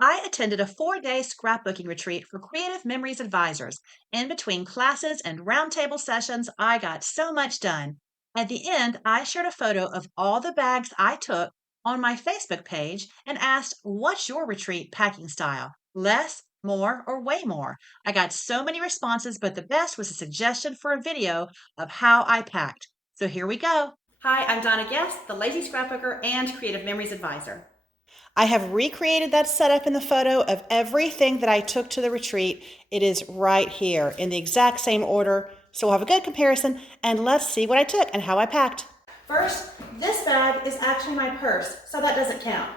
I attended a 4-day scrapbooking retreat for Creative Memories advisors. In between classes and roundtable sessions, I got so much done. At the end, I shared a photo of all the bags I took on my Facebook page and asked, "What's your retreat packing style? Less, more, or way more?" I got so many responses, but the best was a suggestion for a video of how I packed. So here we go. Hi, I'm Donna Guest, the Lazy Scrapbooker and Creative Memories Advisor. I have recreated that setup in the photo of everything that I took to the retreat. It is right here in the exact same order. So we'll have a good comparison and let's see what I took and how I packed. First, this bag is actually my purse, so that doesn't count.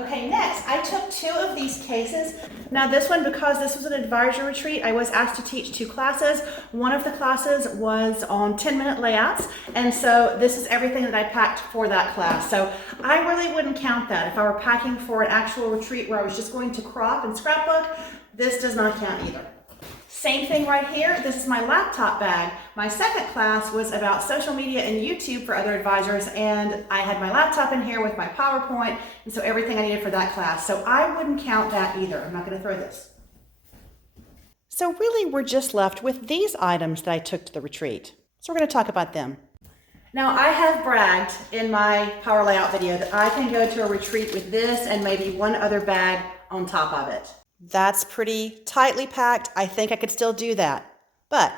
Okay, next, I took 2 of these cases. Now this one, because this was an advisory retreat, I was asked to teach 2 classes. One of the classes was on 10-minute layouts, and so this is everything that I packed for that class. So I really wouldn't count that. If I were packing for an actual retreat where I was just going to crop and scrapbook, this does not count either. Same thing right here. This is my laptop bag. My second class was about social media and YouTube for other advisors, and I had my laptop in here with my PowerPoint, and so everything I needed for that class. So I wouldn't count that either. I'm not going to throw this. So really, we're just left with these items that I took to the retreat. So we're going to talk about them. Now, I have bragged in my Power Layout video that I can go to a retreat with this and maybe one other bag on top of it. That's pretty tightly packed. I think I could still do that. But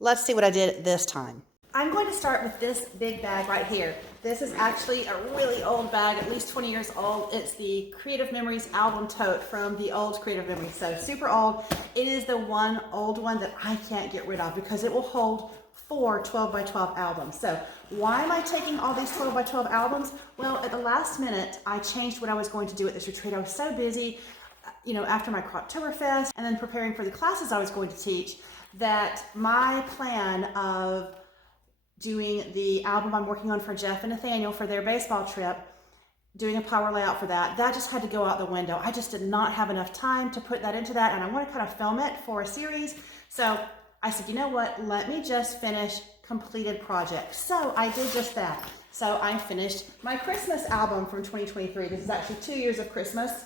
let's see what I did this time. I'm going to start with this big bag right here. This is actually a really old bag, at least 20 years old. It's the Creative Memories album tote from the old Creative Memories, so super old. It is the one old one that I can't get rid of because it will hold 4 12x12 albums. So why am I taking all these 12x12 albums? Well, at the last minute, I changed what I was going to do at this retreat. I was so busy, after my Croptoberfest and then preparing for the classes I was going to teach, that my plan of doing the album I'm working on for Jeff and Nathaniel for their baseball trip, doing a power layout for that just had to go out the window. I just did not have enough time to put that into that, and I want to kind of film it for a series. So I said, you know what, let me just finish completed projects. So I did just that. So I finished my Christmas album from 2023. This is actually 2 years of Christmas.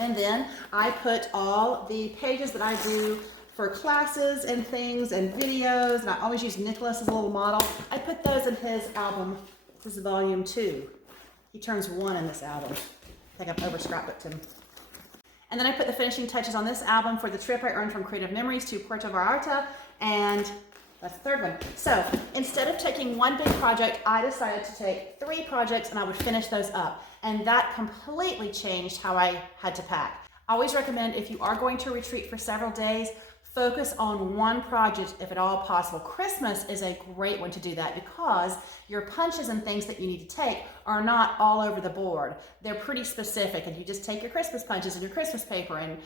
And then I put all the pages that I do for classes and things and videos, and I always use Nicholas as a little model. I put those in his album. This is volume 2. He turns 1 in this album. I think I've over scrapbooked him. And then I put the finishing touches on this album for the trip I earned from Creative Memories to Puerto Vallarta, and that's the third one. So instead of taking one big project, I decided to take 3 projects and I would finish those up. And that completely changed how I had to pack. I always recommend, if you are going to retreat for several days, focus on one project if at all possible. Christmas is a great one to do that because your punches and things that you need to take are not all over the board. They're pretty specific, and you just take your Christmas punches and your Christmas paper and,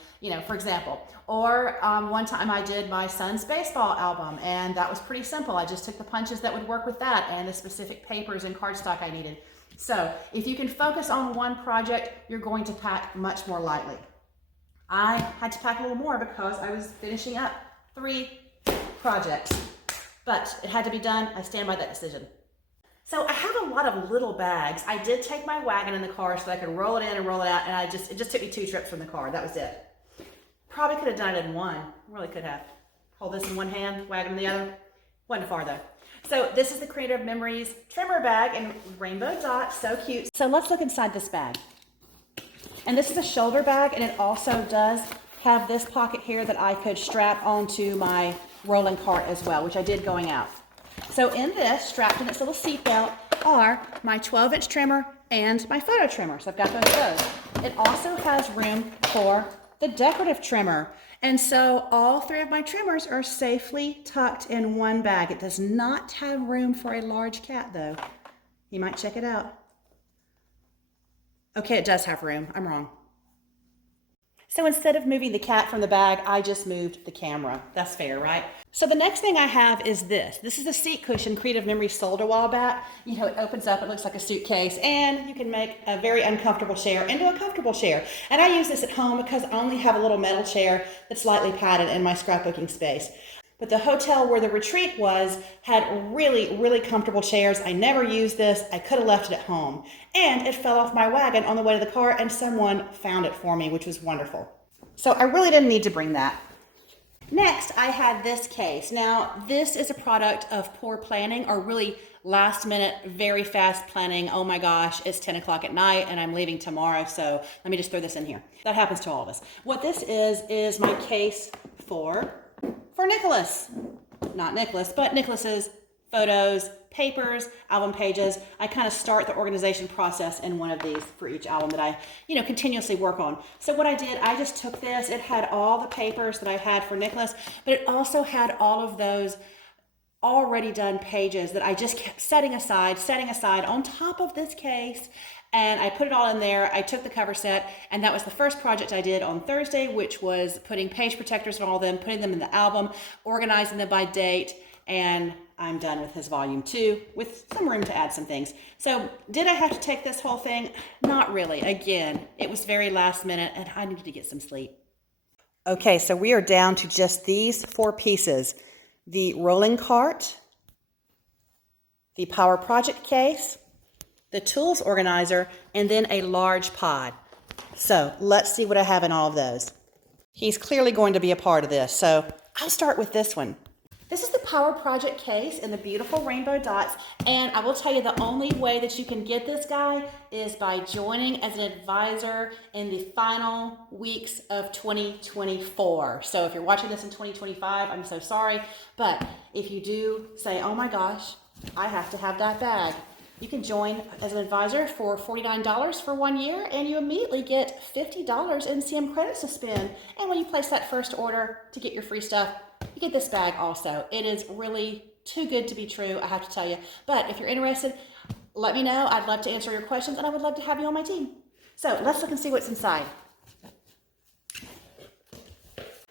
for example. Or one time I did my son's baseball album, and that was pretty simple. I just took the punches that would work with that and the specific papers and cardstock I needed. So if you can focus on one project, you're going to pack much more lightly. I had to pack a little more because I was finishing up 3 projects, but it had to be done. I stand by that decision. So I have a lot of little bags. I did take my wagon in the car so that I could roll it in and roll it out, and it just took me 2 trips from the car. That was it. Probably could have done it in one. Really could have. Hold this in one hand, wagon in the other. Wasn't far though. So this is the Creative Memories trimmer bag in rainbow dots. So cute. So let's look inside this bag. And this is a shoulder bag, and it also does have this pocket here that I could strap onto my rolling cart as well, which I did going out. So in this, strapped in its little seat belt, are my 12-inch trimmer and my photo trimmer. So I've got both of those. It also has room for the decorative trimmer. And so all 3 of my trimmers are safely tucked in one bag. It does not have room for a large cat though. You might check it out. Okay, it does have room. I'm wrong. So instead of moving the cat from the bag, I just moved the camera. That's fair, right? So the next thing I have is this. This is a seat cushion Creative Memories sold a while back. It opens up, it looks like a suitcase, and you can make a very uncomfortable chair into a comfortable chair. And I use this at home because I only have a little metal chair that's slightly padded in my scrapbooking space. But the hotel where the retreat was had really, really comfortable chairs. I never used this. I could have left it at home. And it fell off my wagon on the way to the car, and someone found it for me, which was wonderful. So I really didn't need to bring that. Next, I had this case. Now, this is a product of poor planning, or really last minute, very fast planning. Oh my gosh, it's 10 o'clock at night and I'm leaving tomorrow, so let me just throw this in here. That happens to all of us. What this is my case for Nicholas. Not Nicholas, but Nicholas's photos, papers, album pages. I kind of start the organization process in one of these for each album that I, continuously work on. So what I did, I just took this. It had all the papers that I had for Nicholas, but it also had all of those already done pages that I just kept setting aside on top of this case. And I put it all in there. I took the cover set, and that was the first project I did on Thursday, which was putting page protectors on all of them, putting them in the album, organizing them by date, and I'm done with his volume 2 with some room to add some things. So did I have to take this whole thing? Not really. Again, it was very last minute, and I needed to get some sleep. Okay, so we are down to just these 4 pieces. The rolling cart, the power project case, the tools organizer, and then a large pod. So let's see what I have in all of those. He's clearly going to be a part of this, so I'll start with this one. This is the Power Project case in the beautiful rainbow dots, and I will tell you the only way that you can get this guy is by joining as an advisor in the final weeks of 2024. So if you're watching this in 2025, I'm so sorry, but if you do say, oh my gosh, I have to have that bag, you can join as an advisor for $49 for 1 year, and you immediately get $50 in CM credits to spend. And when you place that first order to get your free stuff, you get this bag also. It is really too good to be true, I have to tell you. But if you're interested, let me know. I'd love to answer your questions, and I would love to have you on my team. So let's look and see what's inside.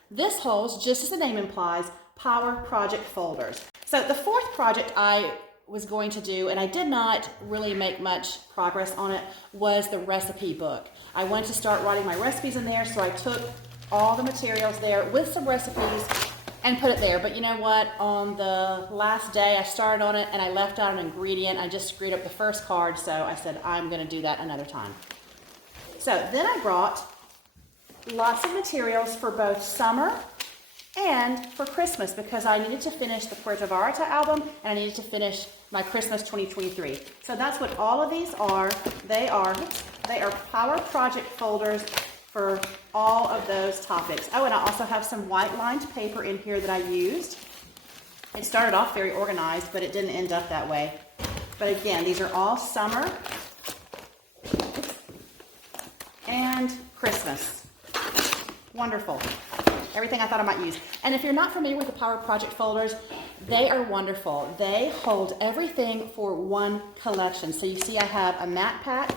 This holds, just as the name implies, Power Project folders. So the fourth project I was going to do, and I did not really make much progress on it, was the recipe book. I wanted to start writing my recipes in there, so I took all the materials there with some recipes and put it there. But you know what? On the last day, I started on it and I left out an ingredient. I just screwed up the first card, so I said I'm going to do that another time. So then I brought lots of materials for both summer and for Christmas, because I needed to finish the Puerto Vallarta album and I needed to finish my Christmas 2023. So that's what all of these are. They are Power Project folders for all of those topics. Oh, and I also have some white lined paper in here that I used. It started off very organized, but it didn't end up that way. But again, these are all summer and Christmas. Wonderful. Everything I thought I might use. And if you're not familiar with the Power Project folders, they are wonderful. They hold everything for one collection. So you see I have a matte pack,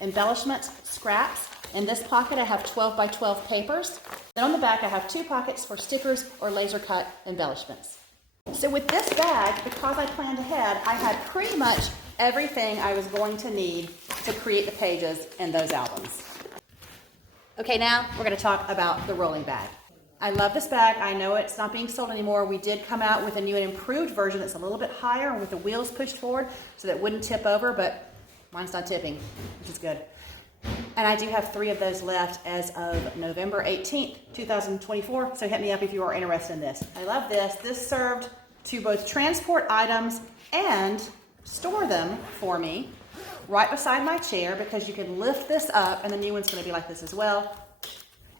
embellishments, scraps. In this pocket I have 12 by 12 papers. Then on the back I have 2 pockets for stickers or laser cut embellishments. So with this bag, because I planned ahead, I had pretty much everything I was going to need to create the pages in those albums. Okay, now we're going to talk about the rolling bag. I love this bag. I know it's not being sold anymore. We did come out with a new and improved version that's a little bit higher with the wheels pushed forward so that it wouldn't tip over, but mine's not tipping, which is good. And I do have 3 of those left as of November 18th, 2024, so hit me up if you are interested in this. I love this. This served to both transport items and store them for me right beside my chair, because you can lift this up, and the new one's going to be like this as well.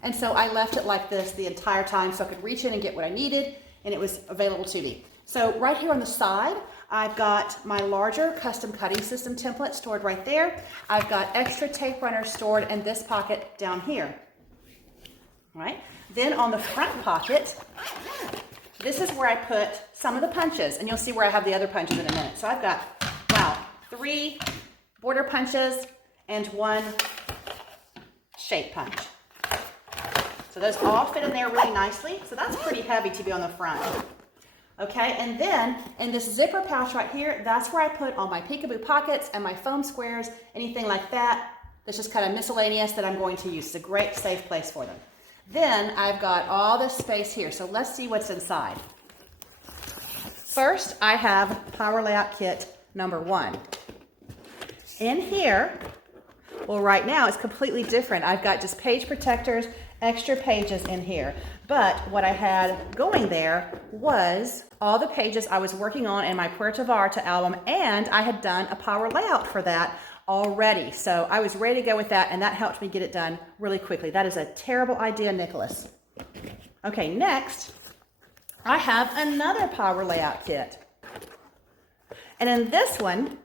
And so I left it like this the entire time so I could reach in and get what I needed, and it was available to me. So right here on the side, I've got my larger custom cutting system template stored right there. I've got extra tape runners stored in this pocket down here. All right. Then on the front pocket, this is where I put some of the punches, and you'll see where I have the other punches in a minute. So I've got, 3 border punches and 1 shape punch. So those all fit in there really nicely. So that's pretty heavy to be on the front. Okay, and then in this zipper pouch right here, that's where I put all my peekaboo pockets and my foam squares, anything like that that's just kind of miscellaneous that I'm going to use. It's a great safe place for them. Then I've got all this space here. So let's see what's inside. First, I have Power Layout Kit number 1. In here, well, right now it's completely different. I've got just page protectors, extra pages in here. But what I had going there was all the pages I was working on in my Puerto Vallarta album, and I had done a power layout for that already. So I was ready to go with that, and that helped me get it done really quickly. That is a terrible idea, Nicholas. Okay, next, I have another power layout kit. And in this one,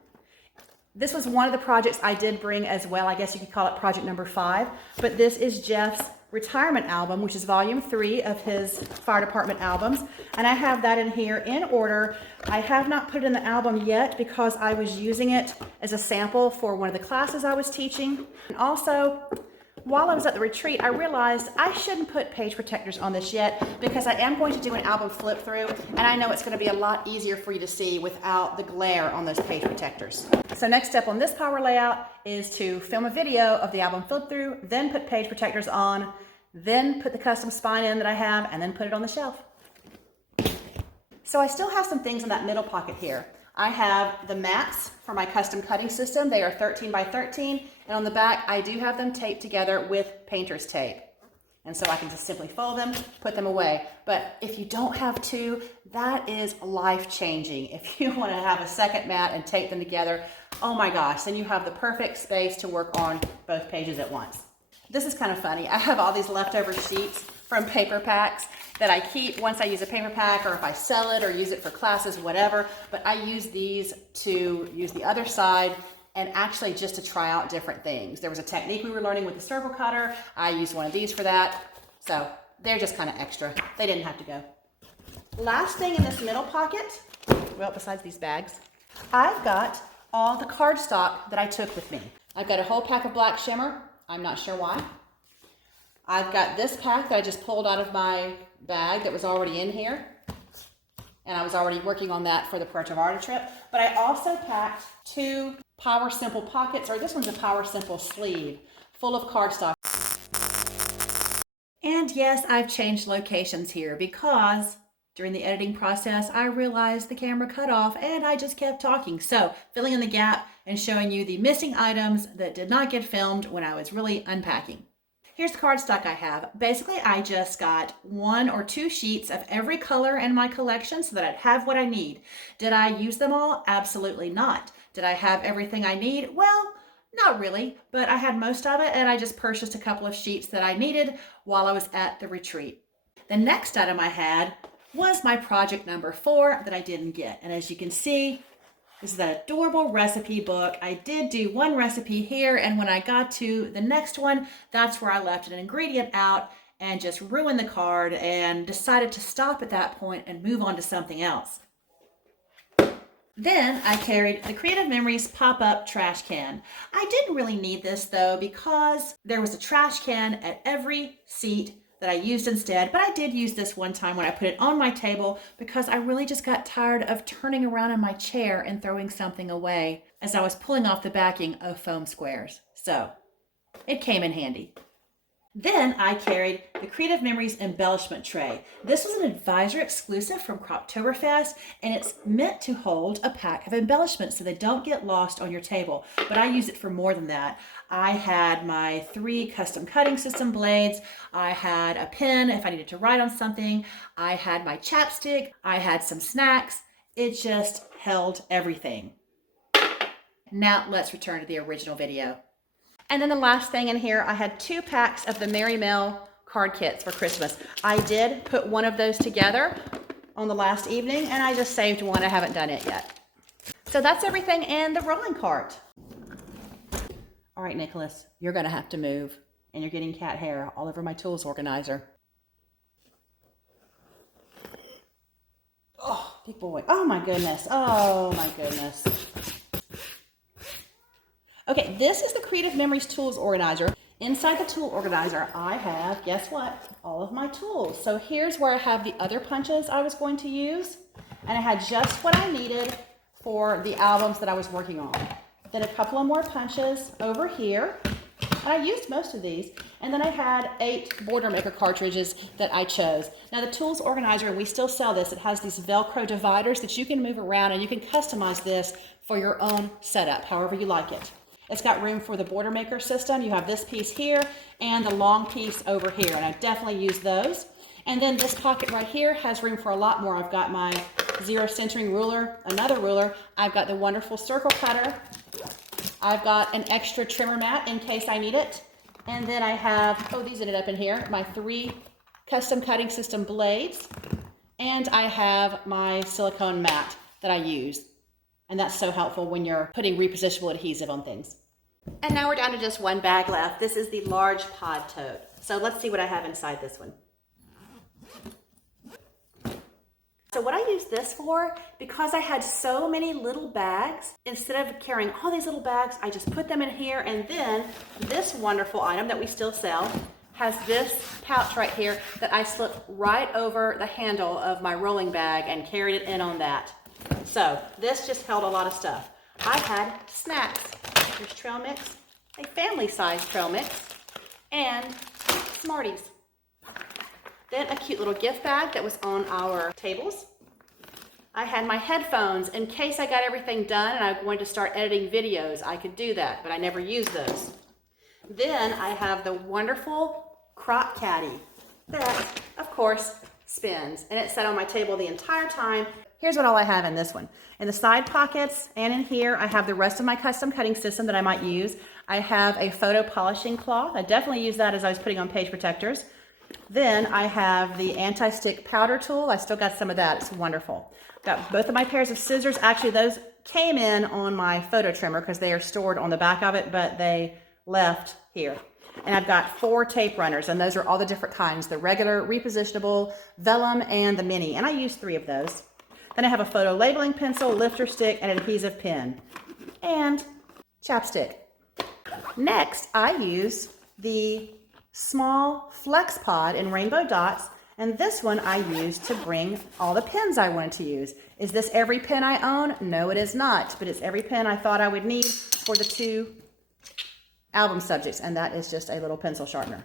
this was one of the projects I did bring as well. I guess you could call it project number 5, but this is Jeff's retirement album, which is volume 3 of his fire department albums. And I have that in here in order. I have not put it in the album yet because I was using it as a sample for one of the classes I was teaching. And also, while I was at the retreat, I realized I shouldn't put page protectors on this yet because I am going to do an album flip through, and I know it's going to be a lot easier for you to see without the glare on those page protectors. So next step on this power layout is to film a video of the album flip through, then put page protectors on, then put the custom spine in that I have, and then put it on the shelf. So I still have some things in that middle pocket here. I have the mats for my custom cutting system. They are 13 by 13, and on the back I do have them taped together with painter's tape. And so I can just simply fold them, put them away. But if you don't have two, that is life-changing. If you want to have a second mat and tape them together, oh my gosh, then you have the perfect space to work on both pages at once. This is kind of funny. I have all these leftover sheets from paper packs that I keep once I use a paper pack, or if I sell it or use it for classes, whatever. But I use these to use the other side and actually just to try out different things. There was a technique we were learning with the circle cutter. I used one of these for that. So they're just kind of extra. They didn't have to go. Last thing in this middle pocket, well, besides these bags, I've got all the cardstock that I took with me. I've got a whole pack of black shimmer. I'm not sure why. I've got this pack that I just pulled out of my bag that was already in here. And I was already working on that for the Puerto Vallarta trip. But I also packed 2 Power Simple pockets, or this one's a Power Simple sleeve, full of cardstock. And yes, I've changed locations here because during the editing process, I realized the camera cut off and I just kept talking. So filling in the gap and showing you the missing items that did not get filmed when I was really unpacking. Here's the cardstock I have. Basically, I just got 1 or 2 sheets of every color in my collection so that I'd have what I need. Did I use them all? Absolutely not. Did I have everything I need? Well, not really, but I had most of it, and I just purchased a couple of sheets that I needed while I was at the retreat. The next item I had was my project number 4 that I didn't get. And as you can see, this is that adorable recipe book. I did do one recipe here, and when I got to the next one, that's where I left an ingredient out and just ruined the card and decided to stop at that point and move on to something else. Then I carried the Creative Memories pop-up trash can. I didn't really need this though because there was a trash can at every seat that I used instead, but I did use this one time when I put it on my table because I really just got tired of turning around in my chair and throwing something away as I was pulling off the backing of foam squares. So it came in handy. Then I carried the Creative Memories embellishment tray. This was an advisor exclusive from Croptoberfest, and it's meant to hold a pack of embellishments so they don't get lost on your table. But I use it for more than that. I had my 3 custom cutting system blades. I had a pen if I needed to write on something. I had my chapstick. I had some snacks. It just held everything. Now let's return to the original video. And then the last thing in here, I had 2 packs of the Mary Mel card kits for Christmas. I did put one of those together on the last evening, and I just saved one. I haven't done it yet. So that's everything in the rolling cart. All right, Nicholas, you're going to have to move, and you're getting cat hair all over my tools organizer. Oh, big boy. Oh, my goodness. Oh, my goodness. Okay, this is the Creative Memories Tools Organizer. Inside the tool organizer, I have, guess what? All of my tools. So here's where I have the other punches I was going to use. And I had just what I needed for the albums that I was working on. Then a couple of more punches over here. I used most of these, and then I had 8 border maker cartridges that I chose. Now the tools organizer, and we still sell this, it has these Velcro dividers that you can move around, and you can customize this for your own setup, however you like it. It's got room for the border maker system. You have this piece here and the long piece over here, and I definitely use those. And then this pocket right here has room for a lot more. I've got my 0 centering ruler, another ruler. I've got the wonderful circle cutter. I've got an extra trimmer mat in case I need it. And then I have, oh, these ended up in here, my 3 custom cutting system blades. And I have my silicone mat that I use. And that's so helpful when you're putting repositionable adhesive on things. And now we're down to just one bag left. This is the large pod tote. So let's see what I have inside this one. So what I use this for, because I had so many little bags, instead of carrying all these little bags, I just put them in here, and then this wonderful item that we still sell has this pouch right here that I slipped right over the handle of my rolling bag and carried it in on that. So this just held a lot of stuff. I had snacks. There's trail mix, a family-sized trail mix, and Smarties. Then a cute little gift bag that was on our tables. I had my headphones in case I got everything done and I wanted to start editing videos. I could do that, but I never used those. Then I have the wonderful crop caddy that, of course, spins. And it sat on my table the entire time. Here's what all I have in this one. In the side pockets and in here, I have the rest of my custom cutting system that I might use. I have a photo polishing cloth. I definitely use that as I was putting on page protectors. Then I have the anti-stick powder tool. I still got some of that. It's wonderful. Got both of my pairs of scissors. Actually, those came in on my photo trimmer because they are stored on the back of it, but they left here. And I've got 4 tape runners, and those are all the different kinds, the regular, repositionable, vellum, and the mini. And I use 3 of those. Then I have a photo labeling pencil, lifter stick, and an adhesive pen. And chapstick. Next, I use the small flex pod in rainbow dots, and this one I use to bring all the pens I wanted to use. Is this every pen I own? No, it is not, but it's every pen I thought I would need for the 2 album subjects, and that is just a little pencil sharpener.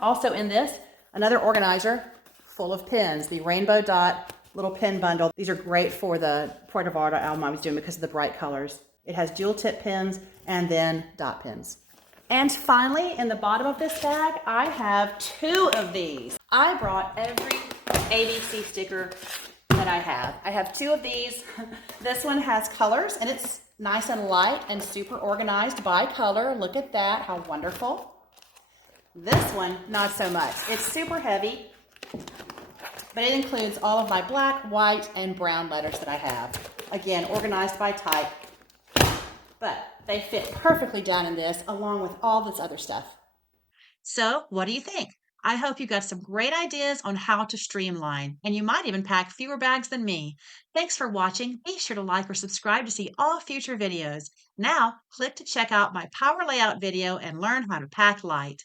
Also in this, another organizer full of pens, the rainbow dot little pen bundle. These are great for the Puerto Vallarta album I was doing because of the bright colors. It has dual tip pens and then dot pens. And finally, in the bottom of this bag, I have 2 of these. I brought every ABC sticker that I have. I have 2 of these. This one has colors, and it's nice and light and super organized by color. Look at that, how wonderful. This one, not so much. It's super heavy, but it includes all of my black, white, and brown letters that I have. Again, organized by type. But they fit perfectly down in this, along with all this other stuff. So, what do you think? I hope you got some great ideas on how to streamline, and you might even pack fewer bags than me. Thanks for watching. Be sure to like or subscribe to see all future videos. Now, click to check out my power layout video and learn how to pack light.